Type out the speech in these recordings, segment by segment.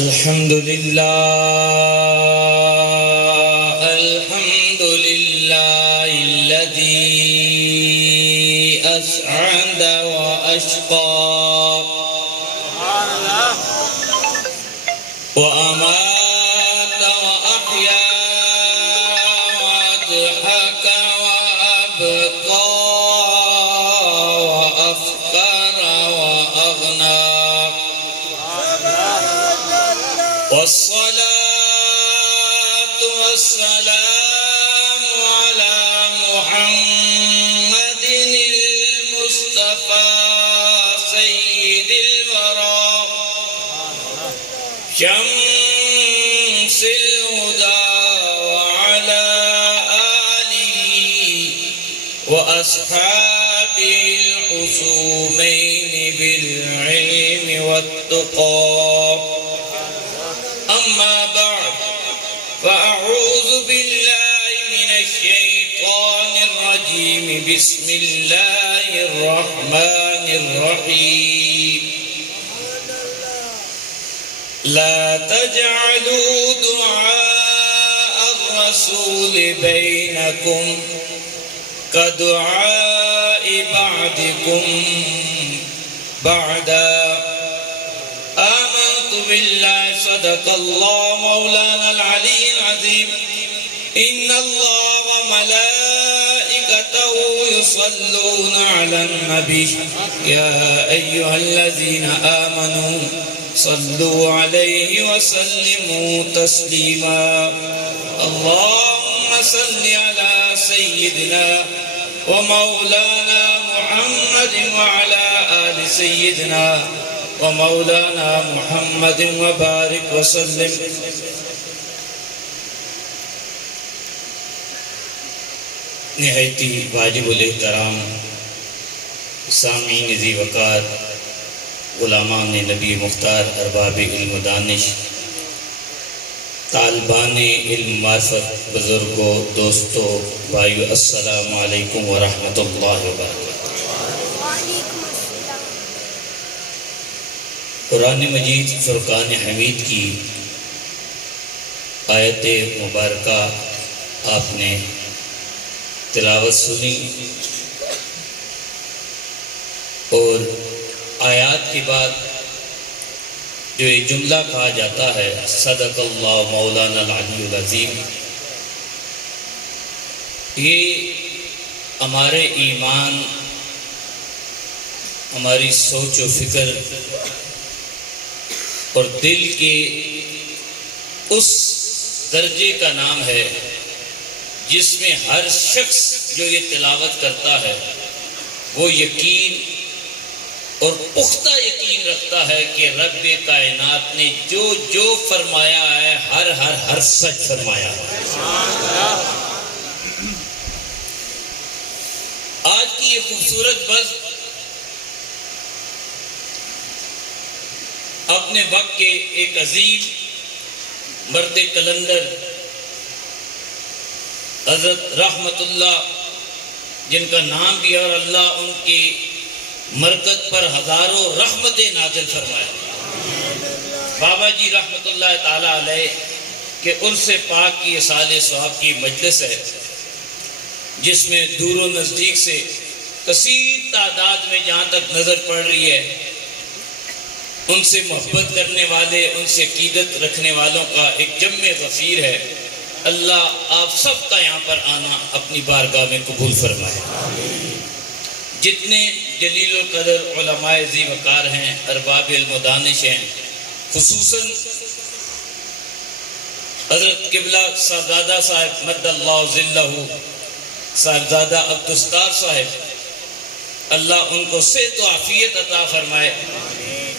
الحمد لله الذي أسعد وأشقى وأمات وأحيا وأضحك وأبقى وأفقر وأغنى والصلاة والسلام على محمد المصطفى سيد الورى شمس الهدى وعلى آله وأصحابه الحسومين بالعلم والتقى. أما بعد فأعوذ بالله من الشيطان الرجيم. بسم الله الرحمن الرحيم. لا تجعلوا دعاء الرسول بينكم كدعاء بعضكم بعضا. آمنت بالله صدق الله مولانا العلي العظيم. إن الله وملائكته يصلون على النبي يا أيها الذين آمنوا صلوا عليه وسلموا تسليما. اللهم صل على سيدنا ومولانا محمد وعلى آل سيدنا ومولانا محمد وبارك وسلم. نہایتی واجب الاحترام سامعین ذی وقار، غلامان نبی مختار، ارباب علم و دانش، طالبان علم معرفت، بزرگوں، دوستوں، بھائیو، السلام علیکم ورحمۃ اللہ وبرکاتہ۔ قرآن مجید فرقان حمید کی آیت مبارکہ آپ نے تلاوت سنی، اور آیات کے بعد جو یہ جملہ کہا جاتا ہے صدق اللہ مولانا العلی العظیم، یہ ہمارے ایمان، ہماری سوچ و فکر اور دل کے اس درجے کا نام ہے جس میں ہر شخص جو یہ تلاوت کرتا ہے وہ یقین اور پختہ یقین رکھتا ہے کہ رب کائنات نے جو جو فرمایا ہے ہر سچ فرمایا ہے۔ آج کی یہ خوبصورت بزم اپنے وقت کے ایک عظیم مرد کلندر حضرت رحمت اللہ، جن کا نام بھی اور اللہ ان کی مرکز پر ہزاروں رحمتیں نازل فرمائے، بابا جی رحمت اللہ تعالی علیہ کہ عرس پاک کی سال ثواب کی مجلس ہے، جس میں دور و نزدیک سے کثیر تعداد میں جہاں تک نظر پڑ رہی ہے، ان سے محبت کرنے والے، ان سے عقیدت رکھنے والوں کا ایک جمع غفیر ہے۔ اللہ آپ سب کا یہاں پر آنا اپنی بارگاہ میں قبول فرمائے۔ جتنے جلیل القدر علماء ذی وقار ہیں، ارباب علم و دانش ہیں، خصوصاً حضرت قبلہ صاحبزادہ صاحب مد اللہ ذلہ صاحبزادہ عبدالستار صاحب، اللہ ان کو صحت و عافیت عطا فرمائے،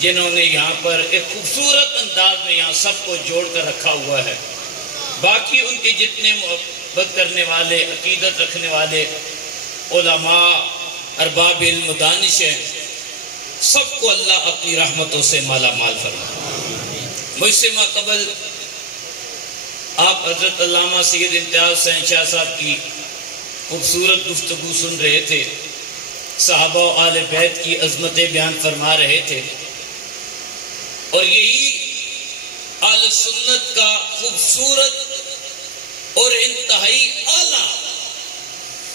جنہوں نے یہاں پر ایک خوبصورت انداز میں یہاں سب کو جوڑ کر رکھا ہوا ہے۔ باقی ان کے جتنے محبت کرنے والے، عقیدت رکھنے والے علماء، ارباب علم و دانش ہیں، سب کو اللہ اپنی رحمتوں سے مالا مال فرمائے۔ مجھ سے ما قبل آپ حضرت علامہ سید امتیاز حسین شاہ صاحب کی خوبصورت گفتگو سن رہے تھے، صحابہ و آل بیت کی عظمتیں بیان فرما رہے تھے، اور یہی سنت کا خوبصورت اور انتہائی اعلیٰ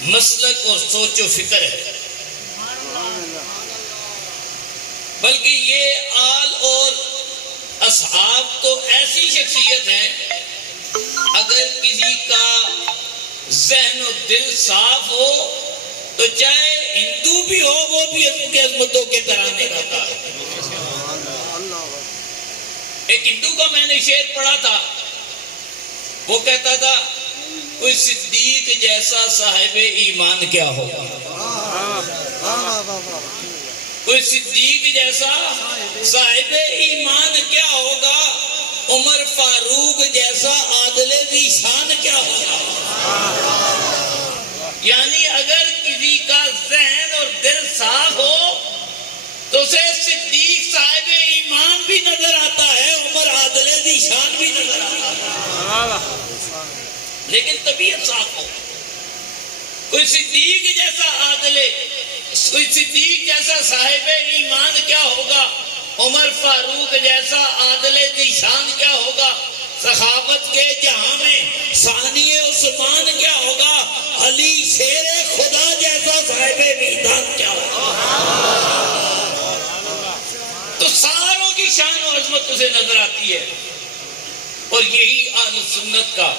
مسلک اور سوچ و فکر ہے، بلکہ یہ آل اور اصحاب تو ایسی شخصیت ہیں، اگر کسی کا ذہن و دل صاف ہو تو چاہے ہندو بھی ہو وہ بھی ان کے عظمتوں کے ترانے گاتا ہے۔ ایک ہندو کا میں نے شعر پڑھا تھا، وہ کہتا تھا کوئی صدیق جیسا صاحب ایمان کیا ہوگا، کوئی صدیق جیسا صاحب ایمان کیا ہوگا، عمر فاروق جیسا عادل ذی شان کیا ہوگا۔ یعنی اگر کسی کا ذہن اور دل صاف ہو تو اسے صدیق صاحب ایمان بھی نظر آتا ہے، عمر عادل ذی شان بھی نظر آتا ہے، لیکن طبیعت صاف ہو۔ کوئی صدیق جیسا عادل، کوئی صدیق جیسا صاحب ایمان کیا ہوگا، عمر فاروق جیسا عادل ذی شان کیا ہوگا، سخاوت کے جہاں میں ثانی عثمان کیا ہوگا، علی شیر خدا جیسا صاحب میدان کیا ہوگا۔ تو ساروں کی شان و عظمت اسے نظر آتی ہے، اور یہی اہل سنت کا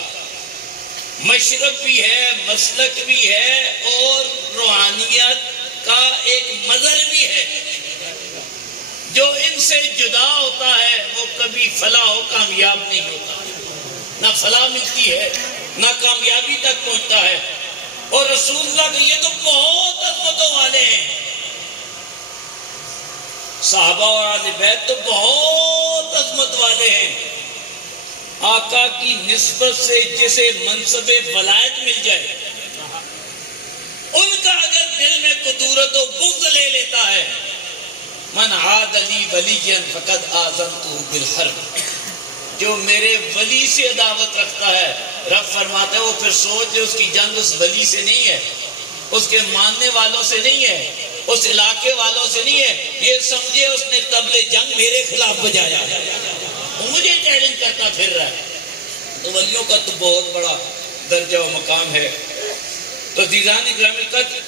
مشرب بھی ہے، مسلک بھی ہے، اور روحانیت کا ایک مظہر بھی ہے۔ جو ان سے جدا ہوتا ہے وہ کبھی فلاح و کامیاب نہیں ہوتا، نہ فلاح ملتی ہے نہ کامیابی تک پہنچتا ہے۔ اور رسول اللہ کے یہ تو بہت عظمتوں والے ہیں، صحابہ اور اہل بیت تو بہت عظمت والے ہیں۔ آقا کی نسبت سے جسے منصب ولایت مل جائے، ان کا اگر دل میں قدورت و بغض لے لیتا ہے، من عاد لی ولیا فقد آذنتہ بالحرب، جو میرے ولی سے عداوت رکھتا ہے، رب فرماتا ہے وہ پھر سوچ لے اس کی جنگ اس ولی سے نہیں ہے، اس کے ماننے والوں سے نہیں ہے، اس علاقے والوں سے نہیں ہے، یہ سمجھے اس نے طبل جنگ میرے خلاف بجایا، وہ مجھے چیلنج کرتا پھر رہا ہے۔ تو ولیوں کا تو بہت بڑا درجہ و مقام ہے۔ تو عزیزان اکرام القدر،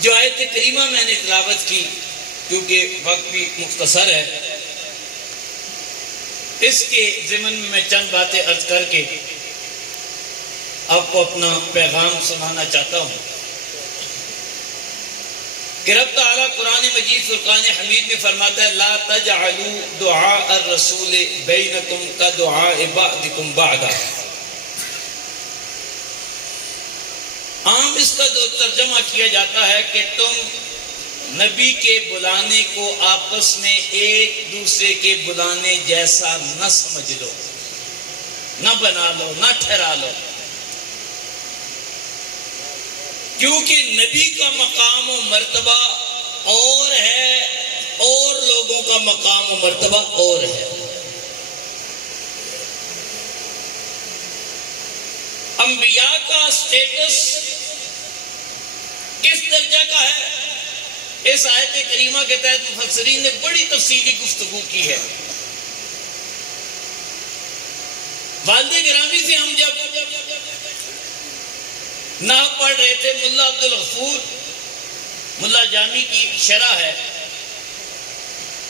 جو آیت کریمہ میں نے تلاوت کی، کیونکہ وقت بھی مختصر ہے، اس کے ضمن میں میں چند باتیں عرض کر کے آپ کو اپنا پیغام سنانا چاہتا ہوں کہ رب تعالیٰ قرآن مجید فرقان حمید میں فرماتا ہے لا تجعلوا دعاء الرسول بینکم کدعاء بعضکم بعضا۔ عام اس کا جو ترجمہ کیا جاتا ہے کہ تم نبی کے بلانے کو آپس میں ایک دوسرے کے بلانے جیسا نہ سمجھ لو، نہ بنا لو، نہ ٹھہرا لو، کیونکہ نبی کا مقام و مرتبہ اور ہے اور لوگوں کا مقام و مرتبہ اور ہے۔ انبیاء کا سٹیٹس کس درجہ کا ہے، اس آیت کریمہ کے تحت مفسرین نے بڑی تفصیلی گفتگو کی ہے۔ والد گرامی سے ہم جب نحو پڑھ رہے تھے، ملا عبدالغفور ملا جامی کی شرح ہے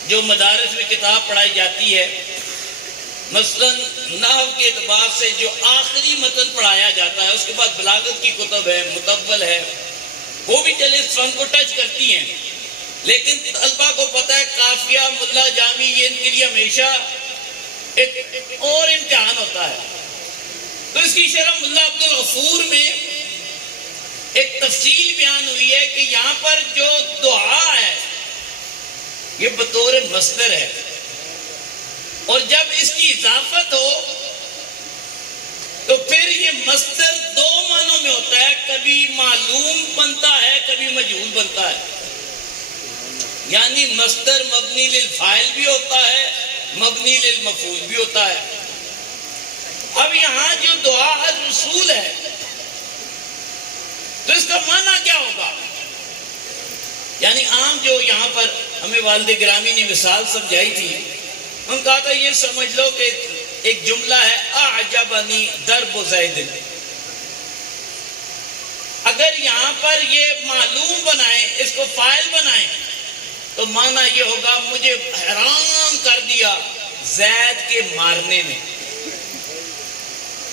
جو مدارس میں کتاب پڑھائی جاتی ہے، مثلا نحو کے اعتبار سے جو آخری متن پڑھایا جاتا ہے، اس کے بعد بلاغت کی کتب ہے، مطول ہے، وہ بھی چلے اس فن کو ٹچ کرتی ہیں، لیکن طلبہ کو پتہ ہے قافیہ ملا جامی یہ ان کے لیے ہمیشہ ایک اور امتحان ہوتا ہے۔ تو اس کی شرح ملا عبدالغفور میں ایک تفصیل بیان ہوئی ہے کہ یہاں پر جو دعا ہے یہ بطور مصدر ہے، اور جب اس کی اضافت ہو تو پھر یہ مصدر دو معنوں میں ہوتا ہے، کبھی معلوم بنتا ہے، کبھی مجہول بنتا ہے، یعنی مصدر مبنی للفاعل بھی ہوتا ہے، مبنی للمفعول بھی ہوتا ہے۔ اب یہاں جو دعا الرسول ہے تو اس کا معنی کیا ہوگا؟ یعنی عام جو یہاں پر ہمیں والد گرامی نے مثال سمجھائی تھی ان کہا تھا یہ سمجھ لو کہ ایک جملہ ہے اعجبنی درب زید، اگر یہاں پر یہ معلوم بنائیں، اس کو فاعل بنائیں تو معنی یہ ہوگا مجھے حیران کر دیا زید کے مارنے نے.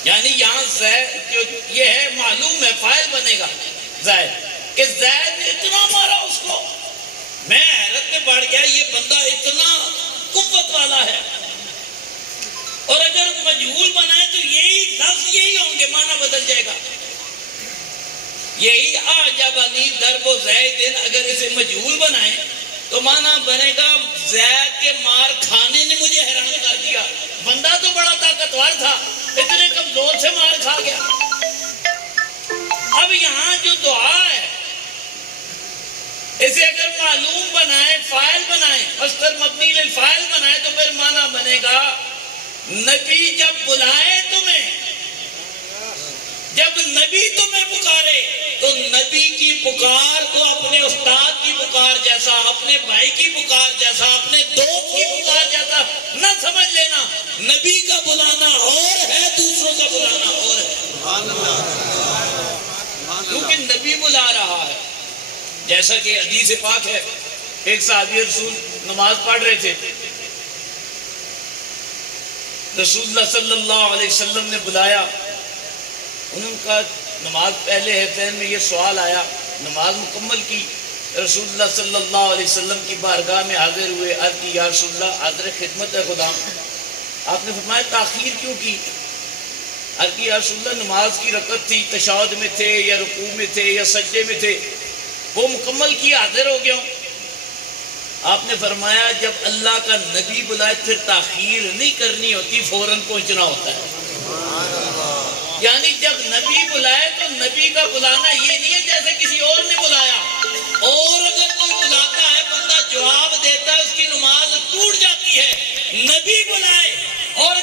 یعنی یہاں زید جو یہ ہے معلوم ہے، فاعل بنے گا زید، کہ زید نے اتنا مارا اس کو. میں حیرت میں پڑ گیا یہ بندہ اتنا قوت والا ہے. اور اگر مجہول بنائے تو یہی لفظ یہی ہوں گے، معنی بدل جائے گا. یہی اعجبنی درب زید، اگر اسے مجہول بنائیں تو معنی بنے گا زید کے مار کھانے نے مجھے حیران کر دیا. بندہ تو بڑا طاقتور تھا، اتنے کمزور سے مار کھا گیا. اب یہاں جو دعا ہے اسے اگر معلوم بنائیں، فاعل بنائیں، مصدر مبنی للفاعل بنائیں تو پھر معنی بنے گا نبی جب بلائے تمہیں، جب نبی تمہیں پکارے تو نبی کی پکار کو اپنے استاد کی پکار جیسا، اپنے بھائی کی پکار جیسا، اپنے دوست کی پکار جیسا نہ سمجھ لینا. نبی کا بلانا اور ہے، دوسروں کا بلانا اور ہے. کیونکہ نبی بلا رہا ہے. جیسا کہ حدیث پاک ہے، ایک صحابی رسول نماز پڑھ رہے تھے، رسول اللہ صلی اللہ علیہ وسلم نے بلایا. ان کا نماز پہلے ہے، ذہن میں یہ سوال آیا، نماز مکمل کی، رسول اللہ صلی اللہ علیہ وسلم کی بارگاہ میں حاضر ہوئے، عرض کی یا رسول اللہ حاضر خدمت ہے خدا. آپ نے فرمایا تاخیر کیوں کی؟ عرض کی یا رسول اللہ نماز کی رکعت تھی، تشہد میں تھے یا رکوع میں تھے یا سجدے میں تھے، وہ مکمل کی حاضر ہو گیا ہوں. آپ نے فرمایا جب اللہ کا نبی بلائے پھر تاخیر نہیں کرنی ہوتی، فوراً پہنچنا ہوتا ہے. یعنی جب نبی بلائے تو نبی کا بلانا یہ نہیں ہے جیسے کسی اور نے بلایا. اور اگر کوئی بلاتا ہے بندہ جواب دیتا ہے، اس کی نماز ٹوٹ جاتی ہے. نبی بلائے اور